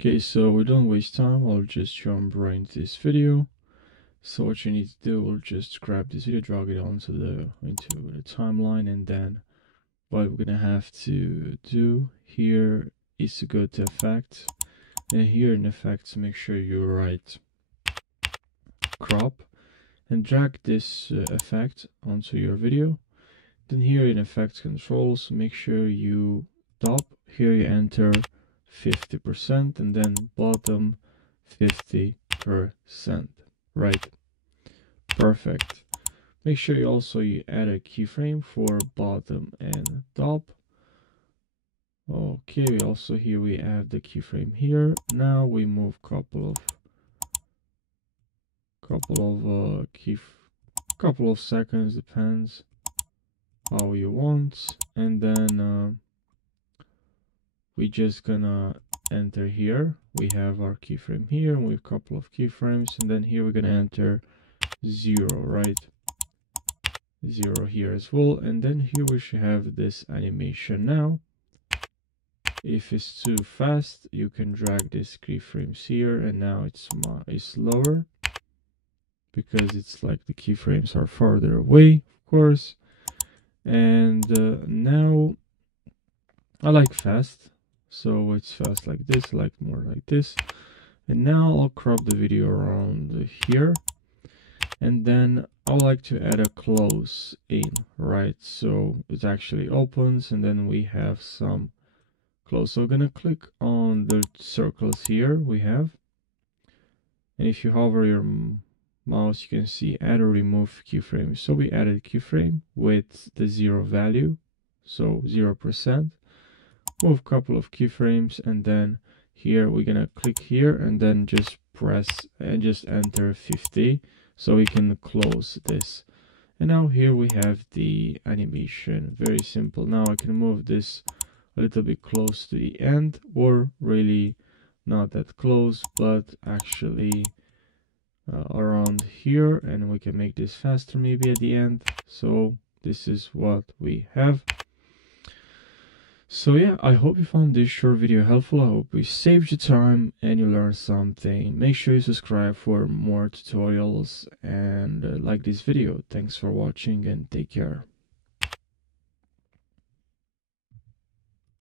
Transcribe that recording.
Okay, so we don't waste time. I'll just jump right into this video. So what you need to do, we'll just grab this video, drag it onto into the timeline, and then what we're gonna have to do here is to go to effects, and here in effects, make sure you write crop and drag this effect onto your video. Then here in effects controls, make sure you top here you enter 50% and then bottom 50%. Right, perfect. Make sure you also add a keyframe for bottom and top. Okay, also here we add the keyframe here. Now we move couple of seconds, depends how you want, and then we just gonna enter here. We have our keyframe here, and we have a couple of keyframes, and then here we're gonna enter 0, right? 0 here as well, and then here we should have this animation. Now if it's too fast, you can drag these keyframes here, and now it's lower because it's like the keyframes are farther away, of course. And now I like fast, so it's fast like this. I like more like this. And now I'll crop the video around here, and then I like to add a close in, right? So it actually opens, and then we have some close. So we're gonna click on the circles here we have, and if you hover your mouse, you can see add or remove keyframe. So we added keyframe with the 0 value, so 0%. Move a couple of keyframes, and then here we're gonna click here and then just press and just enter 50 so we can close this. And now here we have the animation. Very simple. Now I can move this a little bit close to the end, or really not that close, but actually around here, and we can make this faster maybe at the end. So this is what we have. So yeah, I hope you found this short video helpful. I hope we saved you time and you learned something. Make sure you subscribe for more tutorials and like this video. Thanks for watching and take care.